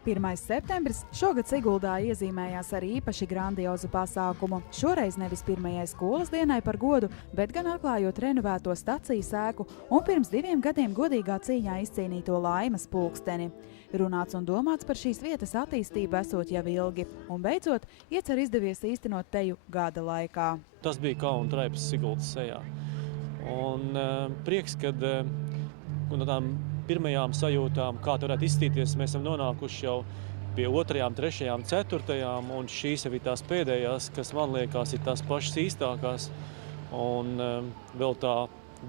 1. septembris šogad Siguldā iezīmējās ar īpaši grandiozu pasākumu. Šoreiz nevis pirmajai skolas dienai par godu, bet gan atklājot renovēto stacijas ēku un pirms 2 gadiem godīgā cīņā izcīnīto Laimas pulksteni. Runāts un domāts par šīs vietas attīstību esot jau ilgi, un beidzot iecer izdevies īstenot teju gada laikā. Tas bija kauna traipas Siguldas sejā. Un prieks, kad no tām pirmajām sajūtām, kā varētu izstīties, mēs esam nonākuši jau pie 2., 3., 4. un šīs jau ir tās pēdējās, kas man liekas ir tās pašas īstākās. Un vēl tā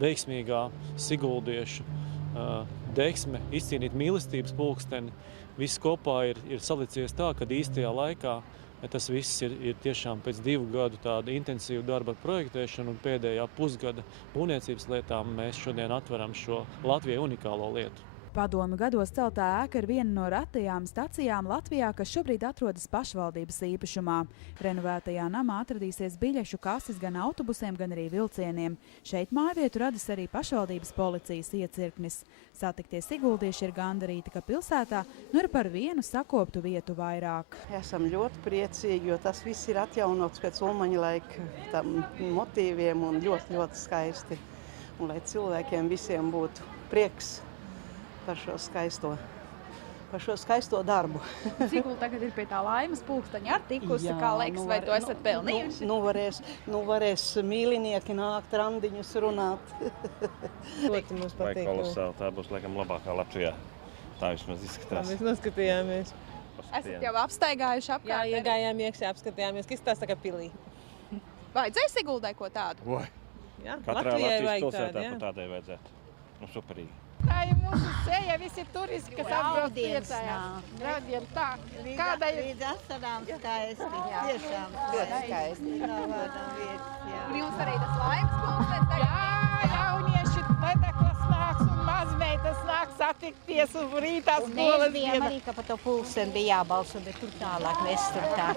veiksmīgā siguldiešu deksme izcīnīt mīlestības pulksteni. Viss kopā ir salicies tā, ka īstajā laikā tas viss ir tiešām pēc 2 gadu tāda intensīva darba ar projektēšanu un pēdējā pusgada būvniecības lietām mēs šodien atveram šo Latvijai unikālo lietu. Padomju gados celtā ēka ir viena no retajām stacijām Latvijā, kas šobrīd atrodas pašvaldības īpašumā. Renovētajā namā atradīsies biļešu kases gan autobusiem, gan arī vilcieniem. Šeit mājvietu radis arī pašvaldības policijas iecirknis. Satiktie siguldieši ir gandarīti, ka pilsētā nu ir par vienu sakoptu vietu vairāk. Esam ļoti priecīgi, jo tas viss ir atjaunots pēc Ulmaņa laika motīviem un ļoti, ļoti skaisti. Un lai cilvēkiem visiem būtu prieks par šo skaisto darbu. Sigulda tagad ir pie tā Laimas pulksteņa ar tikusi, kā liekas, vai to esat pelnījuši? Varēs mīlinieki nākt, randiņus runāt. Ļoti mums patīk. Kolosāli, tā būs laikam labākā Latvijā. Tā vismaz izskatās. Tā mēs noskatījāmies. Esat jau apstaigājuši apkārt? Jā, iegājām iekšā, apskatījāmies, ka izstāsta kā pilī. Vajadzēja Siguldai ko tādu? Oi! Jā, Katrā Latvijai Latvijas vajag pilsētā tādu, jā. pa tādai vajadzētu. Superīgi. Tā ir mūsu seja, visi turisti, kas atbrauc priecājās. Draudien tā. Kāda ir? Līdz asarām skaisti, tiešām ļoti skaisti. Un jums arī tas Laimas pulkstenis? Jā, jaunieši ledeklas nāks un mazmeitas nāks satikties un rītā skolas Mēs bijām arī, ka par to pulksteni bija jābalso, bet tur tālāk mēs tur tā.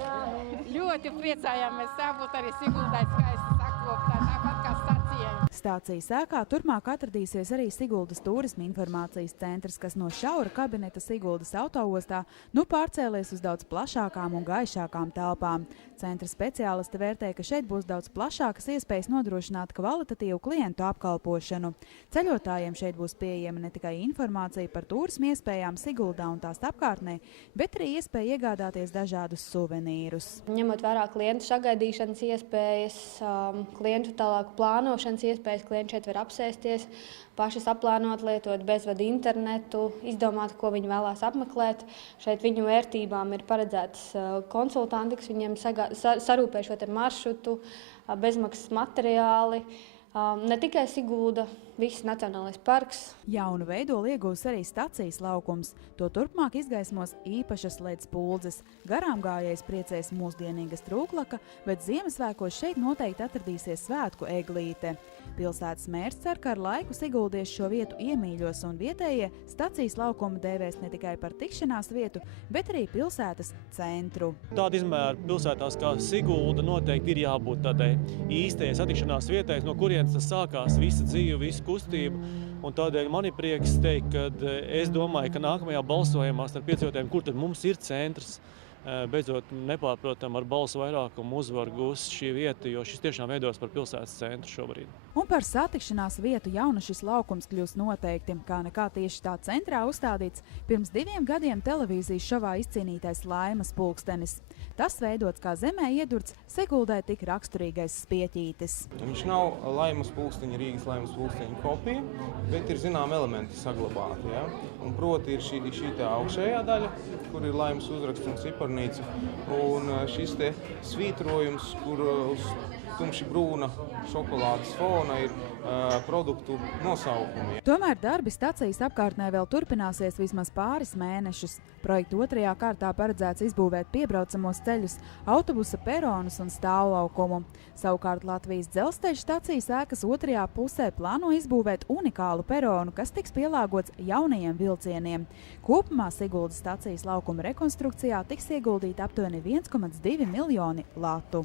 Ļoti priecājāmies, tābūt arī Siguldai skaisti sakoptā, tāpat kā stacijai. Stācijas ēkā turpmāk atradīsies arī Siguldas turisma informācijas centrs, kas no šaura kabineta Siguldas autoostā nu pārcēlies uz daudz plašākām un gaišākām telpām. Centra speciālisti vērtē, ka šeit būs daudz plašākas iespējas nodrošināt kvalitatīvu klientu apkalpošanu. Ceļotājiem šeit būs pieejama ne tikai informācija par turisma iespējām Siguldā un tās apkārtnē, bet arī iespēja iegādāties dažādus suvenīrus. Ņemot vērā klientu sagaidīšanas iespējas, klientu tālāku plānošanas iespējas, klienti šeit var apsēsties, paši saplānot, lietot bezvadu internetu, izdomāt, ko viņi vēlās apmeklēt. Šeit viņu vērtībām ir paredzētas konsultanti, kas viņiem sarūpē šo maršrutu, bezmaksas materiāli. Ne tikai Sigulda, viss Nacionālais parks. Jaunu veidolu iegūs arī stacijas laukums. To turpmāk izgaismos īpašas LED spuldzes. Garām gājējs priecēs mūsdienīgas trūklaka, bet Ziemassvētkos šeit noteikti atradīsies svētku eglīte. Pilsētas mērs cer, ka ar laiku siguldieši šo vietu iemīļos un vietējie stacijas laukumu dēvēs ne tikai par tikšanās vietu, bet arī pilsētas centru. Tāda izmēra pilsētās kā Sigulda noteikti ir jābūt tādai īstajai satikšanās vietai, no kurienes tas sākās visa dzīve, visa kustība. Un tādēļ man ir prieks teikt, ka es domāju, ka nākamajā balsojumā starp iedzīvotājiem, kur tad mums ir centrs, beidzot nepārprotam ar balsu vairākumu uzvaru gūs šī vieta, jo šis tiešām veidos par pilsētas centru šobrīd. Un par satikšanās vietu jaunu šis laukums kļūs noteikti, kā nekā tieši tā centrā uzstādīts pirms 2 gadiem televīzijas šovā izcīnītais Laimas pulkstenis. Tas veidots kā zemē iedurts Siguldai tik raksturīgais spieķītis. Viņš nav Laimas pulksteņa, Rīgas Laimas pulksteņa kopija, bet ir zinām elementi saglabāti. Ja? Un proti ir šī tā augšējā daļa, kur ir Laimas uzraksts un ciparnīca, un šis te svītrojums, kur uz tumši brūna šokolādes fona ir produktu nosaukumi. Tomēr darbi stacijas apkārtnē vēl turpināsies vismaz pāris mēnešus. Projekta 2. kārtā paredzēts izbūvēt piebraucamos ceļus, autobusa peronus un stāvlaukumu. Savukārt Latvijas dzelzceļa stacijas ēkas 2. pusē plāno izbūvēt unikālu peronu, kas tiks pielāgots jaunajiem vilcieniem. Kopumā Siguldas stacijas laukuma rekonstrukcijā tiks ieguldīta aptuveni 1,2 miljoni latu.